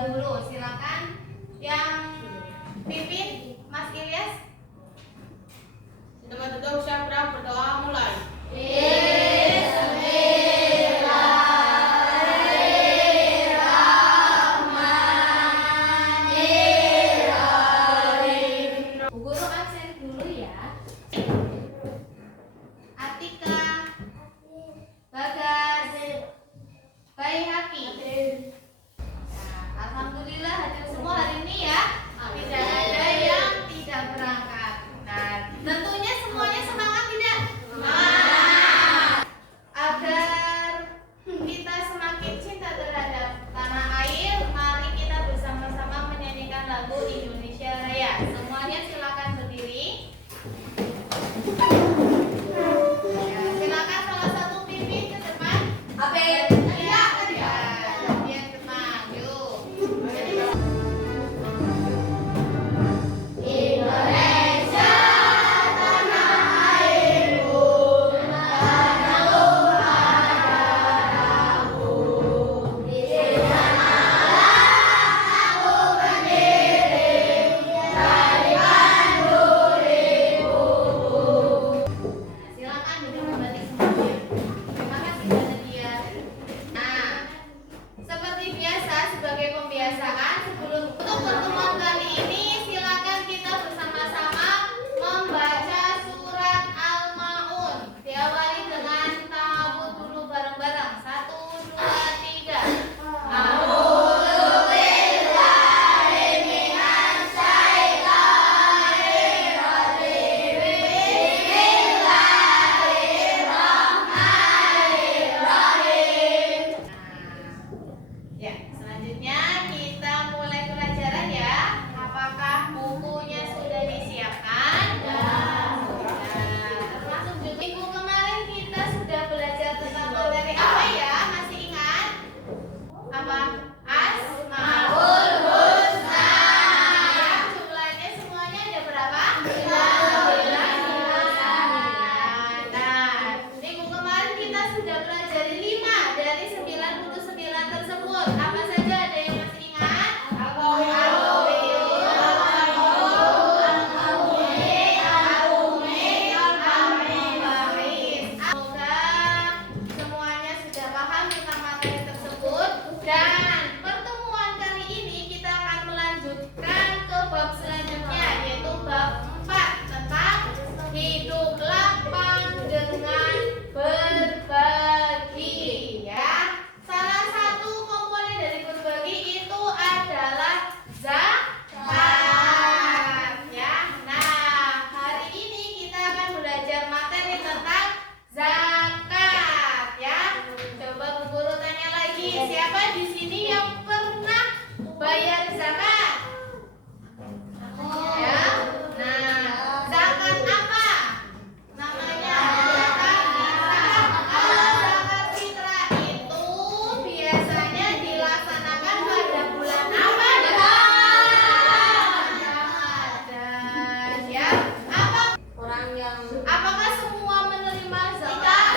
dahulu. Silakan yang pimpin Mas Ilyas. Teman-teman usia berdoa mulai. Bu Guru absen dulu ya. Atika, Bagas, Baihaki. Nah, alhamdulillah hadir semua hari ini ya. Tidak ada yang tidak berangkat. Nah, tentunya semuanya semangat tidak? Semangat. Agar kita semakin cinta terhadap tanah air, mari kita bersama-sama menyanyikan lagu Indonesia Raya. Semuanya silakan berdiri. Ya, silakan salah satu pimpin ke depan. Ya, bagian depan. Yuk. Indonesia tanah airku, tanahku darahku. Di sanalah aku berdiri, carikan duriku. Nah, silakan duduk kembali semuanya. Terima kasih Mbak Nadia. Nah, seperti biasa sebagai pembiasaan sebelum untuk pertemuan kali ini silakan kita bersama-sama membaca surat Al-Maun. Diawali dengan ta'awudz dulu bareng-bareng. 1, 2, 3. Ya, selanjutnya kita mulai pelajaran ya. Apakah bukunya sudah disiapkan? Termasuk juga minggu kemarin kita sudah belajar tentang materi apa ya? Masih ingat? Apa? Asmaul Husna. Jumlahnya semuanya ada berapa? 9. Nah, minggu kemarin kita sudah pelajari 5 dari 99 tersebut. Apa saja, ada yang masih ingat? Semoga semuanya sudah paham tentang materi tersebut. Dan pertemuan kali ini kita akan melanjutkan ke bab selanjutnya, yaitu bab 4 tentang hidup lapang dengan berbagi ya. Salah satu komponen dari berbagi itu adalah zakat ya. Nah, hari ini kita akan belajar materi tentang zakat ya. Coba Bu Guru tanya lagi, siapa di sini yang pernah bayar zakat? Ya. Nah, zakat apa? Namanya zakat fitrah. Itu biasanya dilaksanakan pada bulan apa? Ramadan ya. Apakah semua menerima zakat?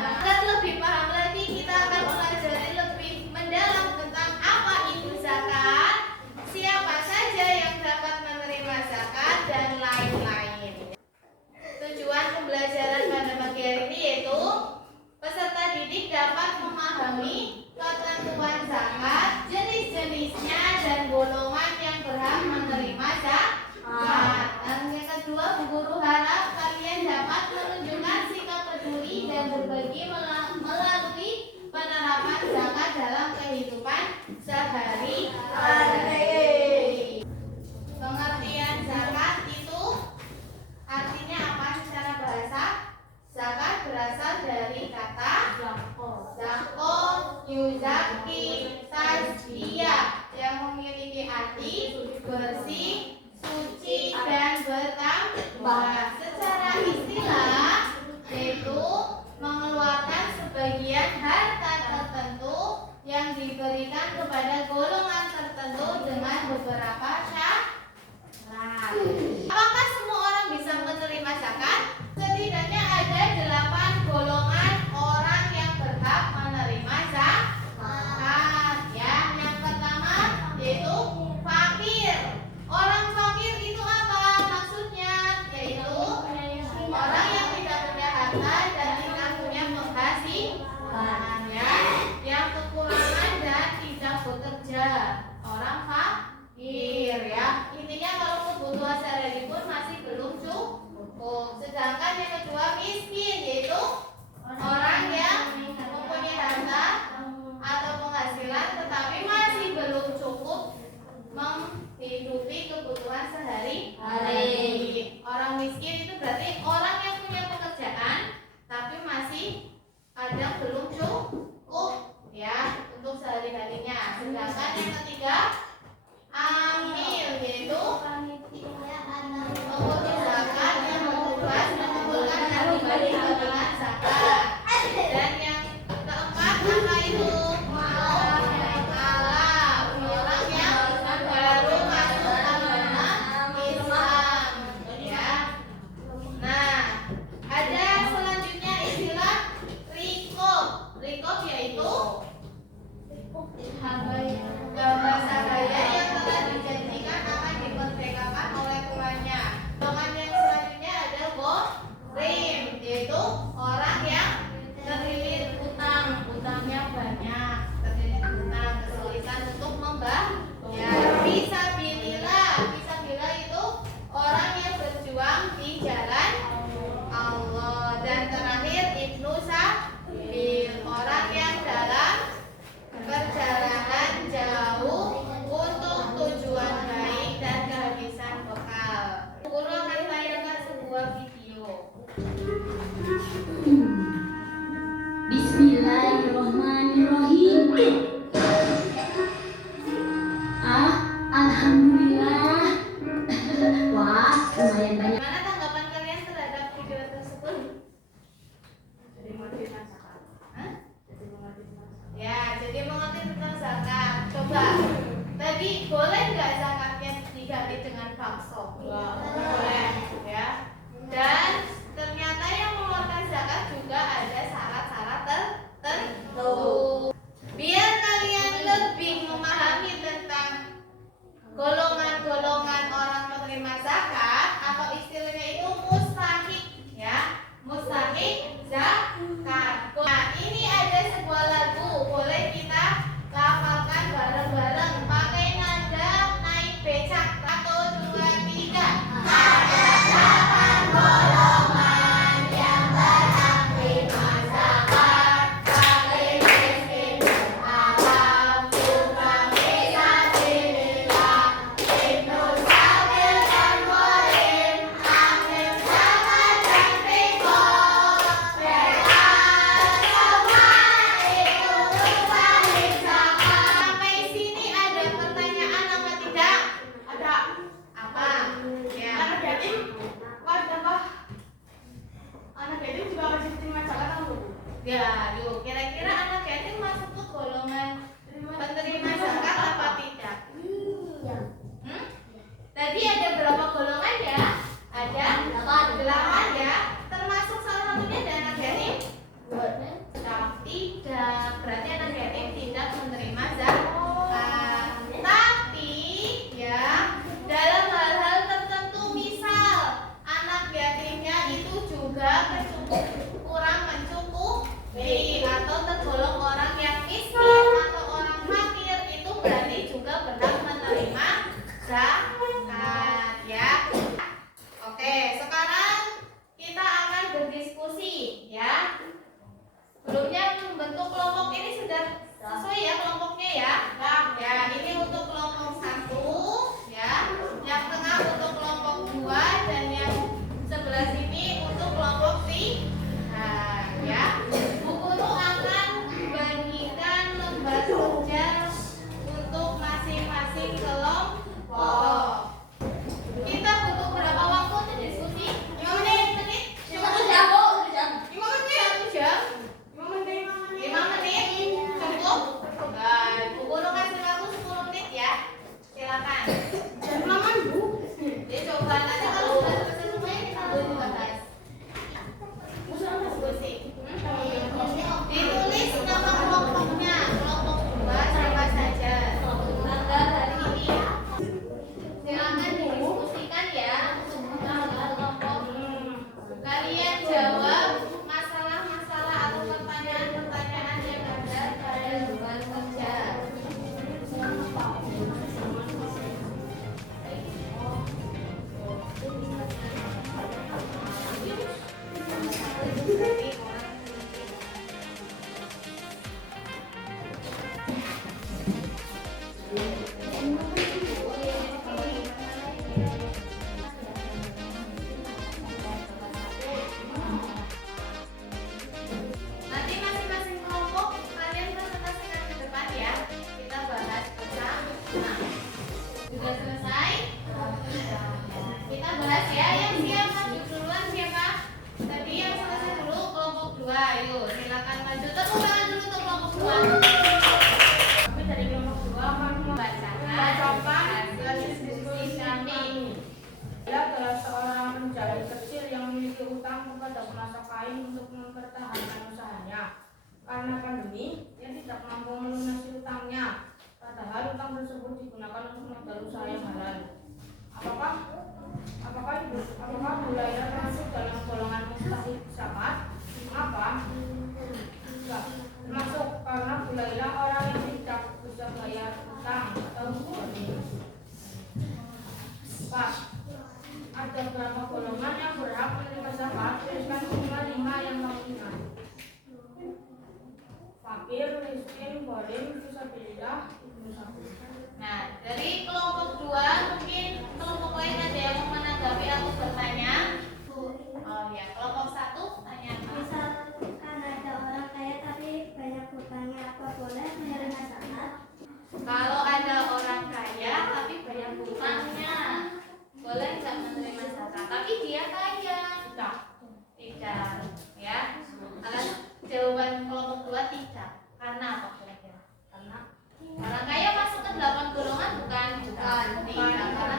Agar lebih paham lagi, kita akan pelajari lebih mendalam tentang apa itu zakat, siapa saja yang dapat menerima zakat, dan lain-lain. Tujuan pembelajaran pada pagi hari ini yaitu peserta didik dapat memahami ketentuan zakat, jenis-jenisnya, dan golongan yang berhak menerima zakat. Dan yang kedua, Bu Guru harap kalian dapat menunjukkan sikap peduli dan berbagi melalui penerapan zakat dalam kehidupan sehari-hari. Pengertian zakat itu artinya apa secara bahasa? Zakat berasal dari kata zako, yuzaki, tasbiyah yang memiliki arti bersih, suci, dan bertambah. Secara istilah yaitu mengeluarkan sebagian harta tertentu yang diberikan kepada golongan tertentu dengan beberapa syarat. Apakah semua orang bisa menerima zakat? Setidaknya ada 8 golongan orang yang berhak menerima zakat. Ya, yang pertama menghidupi kebutuhan sehari-hari. Orang miskin itu berarti orang yang punya pekerjaan tapi masih kadang belum cukup ya untuk sehari-harinya. Sedangkan yang ketiga amil, yaitu mengumpulkan zakat yang mengumpulkan dan dibagi bagian zakat. Dan yang keempat apa itu? Orang yang baru masuk agama Islam ya. Nah, ada selanjutnya istilah rikob. Rikob yaitu bahasa gaya yang telah dijanjikan akan dimerdekakan oleh tuannya. Golongan yang selanjutnya ada gorim, yaitu orang yang terlilit utang, utangnya banyak, terlilit utang, kesulitan untuk membayar. Fisabilillah, fisabilillah itu orang yang berjuang di jalan Allah. Dan terakhir Ibnu Sabil, orang yang dalam perjalanan jauh untuk tujuan baik dan kehabisan bekal. Guru akan tayangkan sebuah video. Bismillahirrahmanirrahim. Alhamdulillah. Wah, lumayan banyak. Gimana tanggapan kalian terhadap video tersebut? Hah? Ya, jadi mengerti tentang zakat. Coba, tadi boleh nggak zakatnya diganti dengan bakso? Boleh, ya. Dan ternyata yang mengeluarkan zakat juga ada syarat-syarat tertentu. Biar kalian lebih memahami tentang golongan-golongan orang penerima zakat atau istilahnya itu mustahik, ya. Mustahik zakat. Nah, ini ada sebuah lagu, boleh kita lafalkan bareng-bareng pakai nada naik becak. 1, 2, 3. Ada 8 golongan yang berhak terima zakat. Fakir, miskin, alam, tukang, fisabilillah, Ibnu Sabil dan Gorim, amil zakat dan rikob. Mereka semua itu mustahik zakat. Sampai sini ada pertanyaan apa tidak? Ada. Apa? Ya. Anak yatim, apakah anak yatim juga wajib terima zakat atau belum? Ya, yuk kira-kira anak yatim masuk ke golongan penerima zakat apa tidak? Hmm? Tadi ada berapa golongan ya? Ada 8 ya. Termasuk salah satunya ada anak yatim? Tidak. Berarti anak yatim tidak menerima zakat. Tapi ya, dalam hal-hal tertentu, misal anak yatimnya itu juga kurang mencukupi atau tergolong orang yang miskin atau orang fakir, itu berarti juga berhak menerima zakat ya. Oke, sekarang kita akan berdiskusi ya. Sebelumnya membentuk kelompok ini sudah sesuai ya kelompoknya ya. Ya, ini untuk kelompok 1 ya. Yang tengah untuk kelompok 2 dan yang sebelah sini untuk kelompok 3 ya. Bu Guru akan bagikan lembar kerja untuk masing-masing kelompok. kain untuk mempertahankan usahanya. Karena pandemi, ia tidak mampu melunasi utangnya. Padahal utang tersebut digunakan untuk modal usaha yang halal. Apakah Hulairah termasuk dalam golongan mustahik zakat? Mengapa? Enggak. Termasuk karena Hulairah orang yang tidak bisa bayar utang atau boleh. Pak, ada berapa golongan yang berhak menerima zakat? Tuliskan 5 yang kamu ingat. Fakir, miskin, gharim, fisabilillah, ibnu sabil. Nah, dari kelompok 2 mungkin kelompok lain ada yang mau menanggapi atau bertanya? Oh ya, kelompok 1 tanya apa? Misalkan ada orang kaya tapi banyak hutangnya, apa boleh menerima zakat? Kalau ada orang kaya tapi banyak hutangnya, boleh nggak menerima zakat? Tapi dia kaya. Tidak. Ya. Alas jawaban kelompok 2 tidak. Karena apa kira-kira? Karena orang kaya masuk ke 8 golongan bukan? Bukan. Tidak. Karena